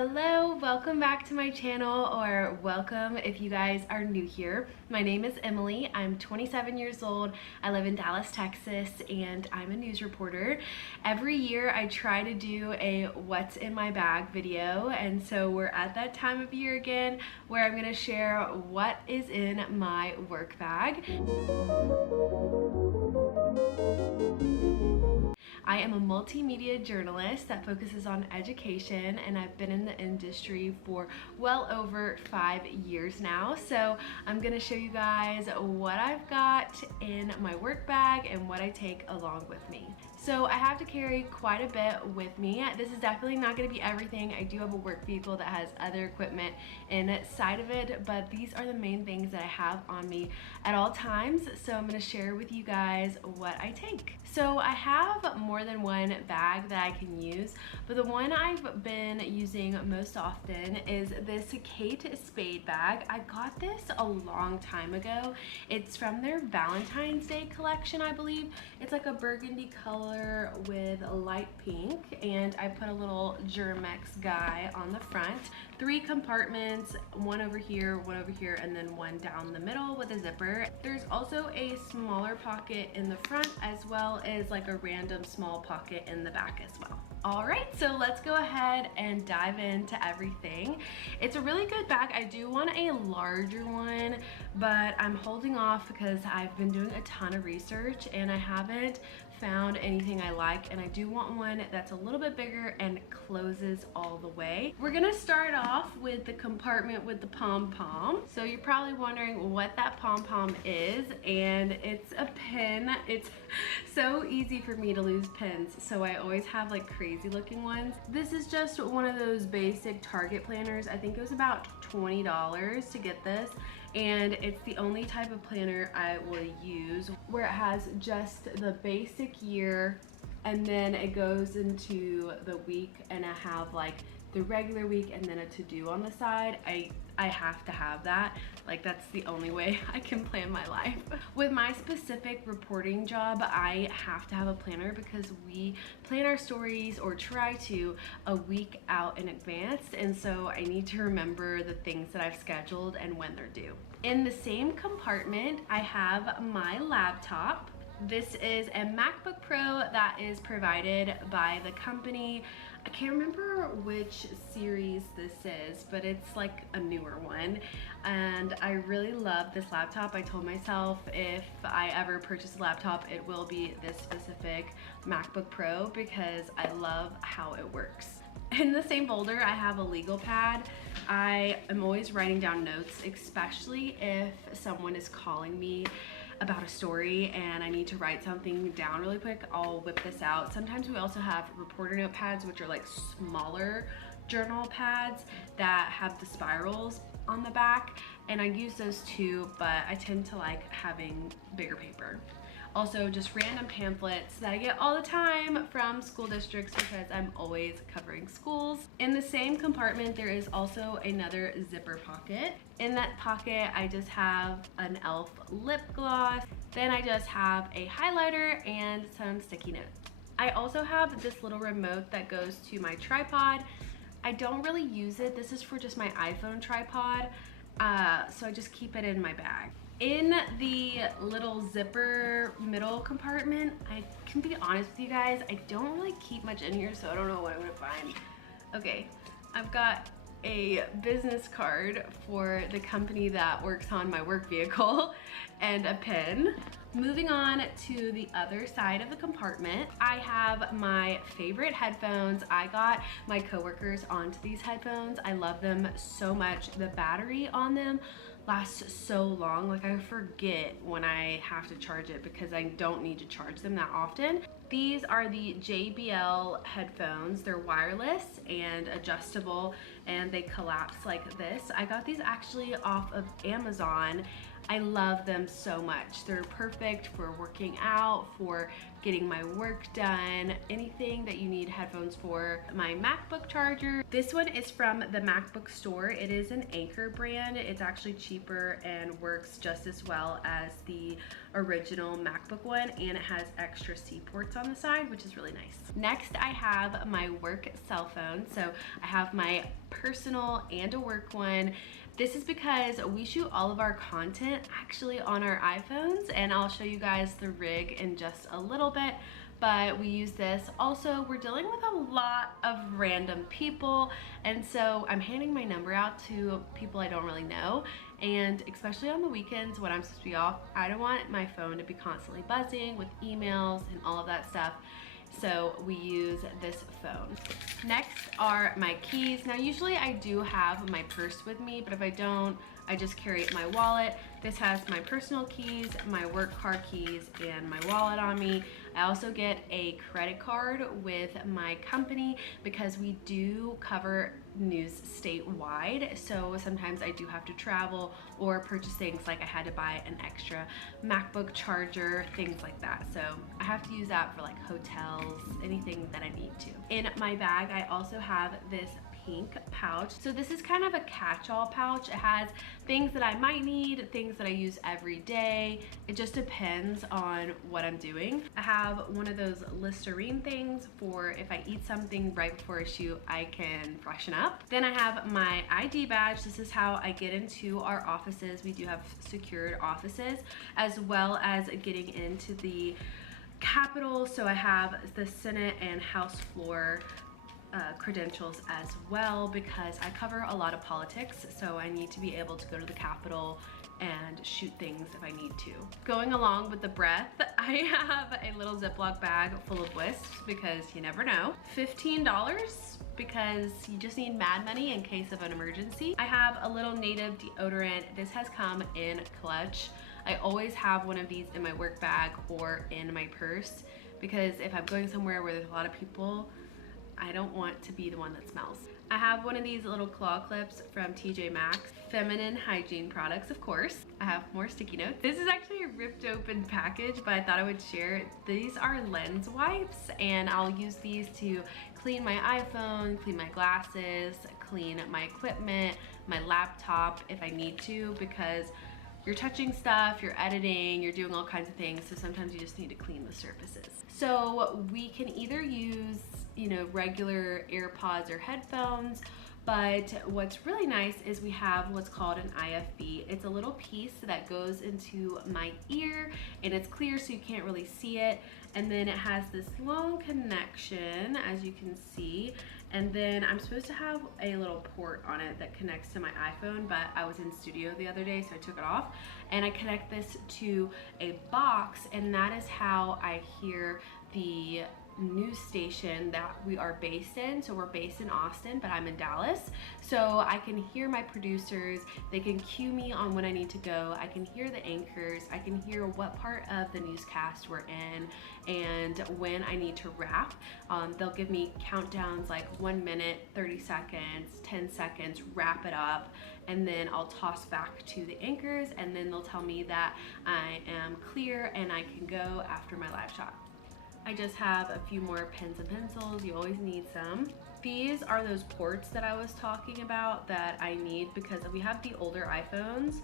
Hello, welcome back to my channel, or welcome if you guys are new here. My name is Emily. I'm 27 years old. I live in Dallas, Texas, and I'm a news reporter. Every year I try to do a what's in my bag video, and so we're at that time of year again where I'm gonna share what is in my work bag. I am a multimedia journalist that focuses on education, and I've been in the industry for well over 5 years now. So I'm gonna show you guys what I've got in my work bag and what I take along with me. So I have to carry quite a bit with me. This is definitely not gonna be everything. I do have a work vehicle that has other equipment inside of it, but these are the main things that I have on me at all times. So I'm gonna share with you guys what I take. So I have more than one bag that I can use, but the one I've been using most often is this Kate Spade bag. I got this a long time ago. It's from their Valentine's Day collection, I believe. It's like a burgundy color with a light pink, and I put a little Germex guy on the front. 3 compartments, one over here, and then one down the middle with a zipper. There's also a smaller pocket in the front, as well as like a random small pocket in the back as well. All right, so let's go ahead and dive into everything. It's a really good bag. I do want a larger one, but I'm holding off because I've been doing a ton of research and I haven't found anything I like, and I do want one that's a little bit bigger and closes all the way. We're gonna start off with the compartment with the pom-pom. So you're probably wondering what that pom-pom is, and it's a pin. It's so easy for me to lose pins, so I always have like crazy looking ones. This is just one of those basic Target planners. I think it was about $20 to get this, and it's the only type of planner I will use where it has just the basic year, and then it goes into the week, and I have like the regular week and then a to-do on the side. I have to have that. Like, that's the only way I can plan my life. With my specific reporting job, I have to have a planner because we plan our stories, or try to, a week out in advance, and so I need to remember the things that I've scheduled and when they're due. In the same compartment, I have my laptop. This is a MacBook Pro that is provided by the company. I can't remember which series this is, but it's like a newer one, and I really love this laptop. I told myself if I ever purchase a laptop, it will be this specific MacBook Pro because I love how it works. In the same folder, I have a legal pad. I am always writing down notes, especially if someone is calling me about a story and I need to write something down really quick. I'll whip this out. Sometimes we also have reporter notepads, which are like smaller journal pads that have the spirals on the back, and I use those too, but I tend to like having bigger paper. Also, just random pamphlets that I get all the time from school districts because I'm always covering schools. In the same compartment, there is also another zipper pocket. In that pocket, I just have an e.l.f. lip gloss. Then I just have a highlighter and some sticky notes. I also have this little remote that goes to my tripod. I don't really use it. This is for just my iPhone tripod, so I just keep it in my bag. In the little zipper middle compartment, I can be honest with you guys, I don't really keep much in here, so I don't know what I'm gonna find. Okay, I've got a business card for the company that works on my work vehicle and a pen. Moving on to the other side of the compartment, I have my favorite headphones. I got my coworkers onto these headphones. I love them so much. The battery on them lasts so long. Like, I forget when I have to charge it because I don't need to charge them that often. These are the JBL headphones. They're wireless and adjustable, and they collapse like this. I got these actually off of Amazon. I love them so much. They're perfect for working out, for getting my work done, anything that you need headphones for. My MacBook charger. This one is from the MacBook store. It is an Anchor brand. It's actually cheaper and works just as well as the original MacBook one, and it has extra C ports on the side, which is really nice. Next, I have my work cell phone. So I have my personal and a work one. This is because we shoot all of our content actually on our iPhones, and I'll show you guys the rig in just a little bit, but we use this. Also, we're dealing with a lot of random people, and so I'm handing my number out to people I don't really know, and especially on the weekends when I'm supposed to be off, I don't want my phone to be constantly buzzing with emails and all of that stuff. So we use this phone. Next are my keys. Now usually I do have my purse with me, but if I don't, I just carry my wallet. This has my personal keys, my work car keys, and my wallet on me. I also get a credit card with my company because we do cover news statewide. So sometimes I do have to travel or purchase things, like I had to buy an extra MacBook charger, things like that. So I have to use that for like hotels, anything that I need to. In my bag, I also have this pink pouch. So this is kind of a catch-all pouch. It has things that I might need, things that I use every day. It just depends on what I'm doing. I have one of those Listerine things for if I eat something right before a shoot, I can freshen up. Then I have my ID badge. This is how I get into our offices. We do have secured offices, as well as getting into the Capitol. So I have the Senate and House floor credentials as well, because I cover a lot of politics, so I need to be able to go to the Capitol and shoot things if I need to. Going along with the breath, I have a little Ziploc bag full of wisps because you never know. $15 because you just need mad money in case of an emergency. I have a little native deodorant. This has come in clutch. I always have one of these in my work bag or in my purse, because if I'm going somewhere where there's a lot of people, I don't want to be the one that smells. I have one of these little claw clips from TJ Maxx. Feminine hygiene products, of course. I have more sticky notes. This is actually a ripped open package, but I thought I would share. These are lens wipes, and I'll use these to clean my iPhone, clean my glasses, clean my equipment, my laptop if I need to, because you're touching stuff, you're editing, you're doing all kinds of things, so sometimes you just need to clean the surfaces. So we can either use, you know, regular AirPods or headphones, but what's really nice is we have what's called an IFB. It's a little piece that goes into my ear, and it's clear so you can't really see it. And then it has this long connection, as you can see. And then I'm supposed to have a little port on it that connects to my iPhone, but I was in studio the other day, so I took it off. And I connect this to a box, and that is how I hear the news station that we are based in. So we're based in Austin, but I'm in Dallas. So I can hear my producers, they can cue me on when I need to go. I can hear the anchors, I can hear what part of the newscast we're in, and when I need to wrap. They'll give me countdowns like 1 minute, 30 seconds, 10 seconds, wrap it up, and then I'll toss back to the anchors, and then they'll tell me that I am clear and I can go after my live shot. I just have a few more pens and pencils. You always need some. These are those ports that I was talking about that I need because we have the older iPhones,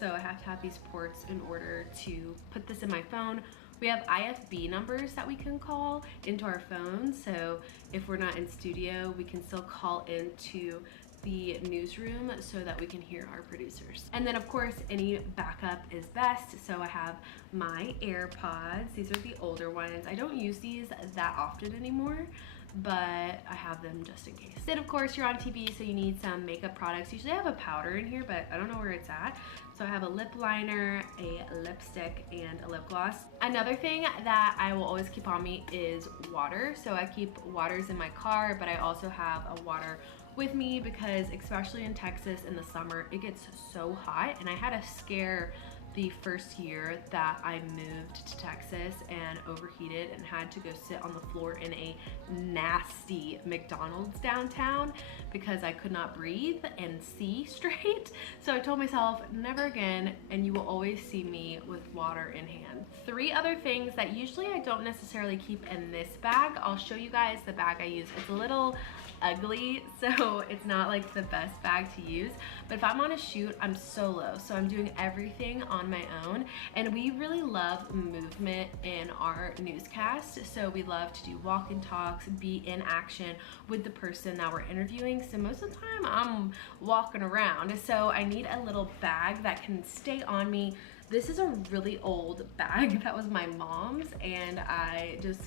so I have to have these ports in order to put this in my phone. We have IFB numbers that we can call into our phones, so if we're not in studio, we can still call into the newsroom so that we can hear our producers. And then of course, any backup is best. So I have my AirPods. These are the older ones. I don't use these that often anymore, but I have them just in case. Then of course, you're on TV, so you need some makeup products. Usually I have a powder in here, but I don't know where it's at. So I have a lip liner, a lipstick, and a lip gloss. Another thing that I will always keep on me is water. So I keep waters in my car, but I also have a water with me because especially in Texas in the summer, it gets so hot, and I had a scare the first year that I moved to Texas and overheated and had to go sit on the floor in a nasty McDonald's downtown because I could not breathe and see straight. So I told myself, never again, and you will always see me with water in hand. 3 other things that usually I don't necessarily keep in this bag. I'll show you guys the bag I use. It's a little ugly, so it's not like the best bag to use, but if I'm on a shoot, I'm solo, so I'm doing everything on my own, and we really love movement in our newscast. So we love to do walk and talks, be in action with the person that we're interviewing. So most of the time I'm walking around, so I need a little bag that can stay on me. This is a really old bag that was my mom's, and I just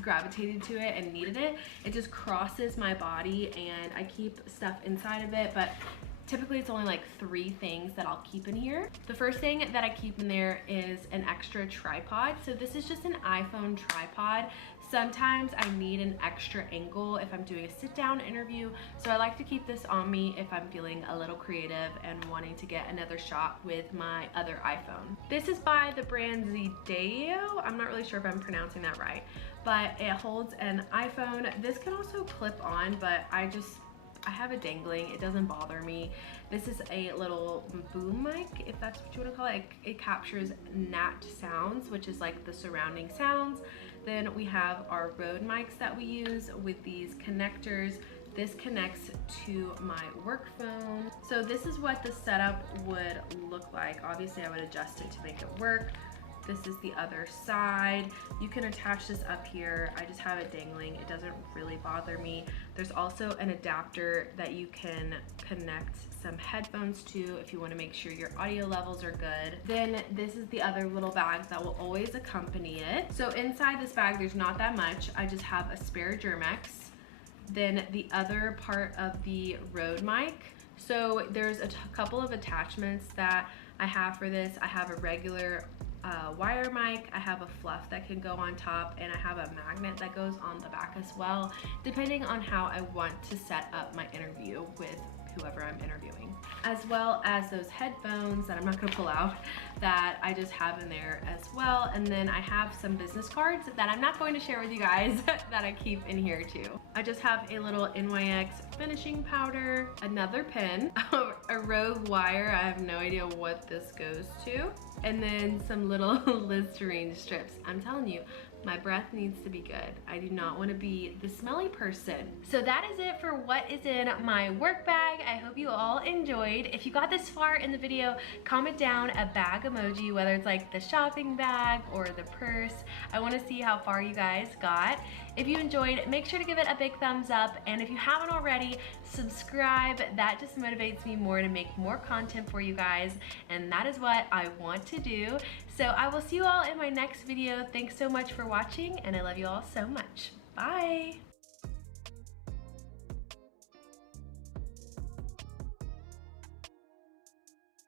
gravitated to it and needed it. It just crosses my body, and I keep stuff inside of it, but typically it's only like 3 things that I'll keep in here. The first thing that I keep in there is an extra tripod. So this is just an iPhone tripod. Sometimes I need an extra angle if I'm doing a sit-down interview, so I like to keep this on me if I'm feeling a little creative and wanting to get another shot with my other iPhone. This is by the brand Zideo. I'm not really sure if I'm pronouncing that right, but it holds an iPhone. This can also clip on, but I have it dangling. It doesn't bother me. This is a little boom mic, if that's what you want to call it. It captures nat sounds, which is like the surrounding sounds. Then we have our Rode mics that we use with these connectors. This connects to my work phone. So this is what the setup would look like. Obviously I would adjust it to make it work. This is the other side. You can attach this up here. I just have it dangling. It doesn't really bother me. There's also an adapter that you can connect some headphones to if you want to make sure your audio levels are good. Then this is the other little bag that will always accompany it. So inside this bag, there's not that much. I just have a spare Germex. Then the other part of the Rode mic. So there's a couple of attachments that I have for this. I have a regular wire mic, I have a fluff that can go on top, and I have a magnet that goes on the back as well, depending on how I want to set up my interview with whoever I'm interviewing. As well as those headphones that I'm not gonna pull out that I just have in there as well. And then I have some business cards that I'm not going to share with you guys that I keep in here too. I just have a little NYX finishing powder, another pen, a rogue wire, I have no idea what this goes to, and then some little Listerine strips. I'm telling you, my breath needs to be good. I do not want to be the smelly person. So that is it for what is in my work bag. I hope you all enjoyed. If you got this far in the video, comment down a bag emoji, whether it's like the shopping bag or the purse. I want to see how far you guys got. If you enjoyed, make sure to give it a big thumbs up, and if you haven't already, subscribe. That just motivates me more to make more content for you guys, and that is what I want to do. So I will see you all in my next video. Thanks so much for watching, and I love you all so much. Bye!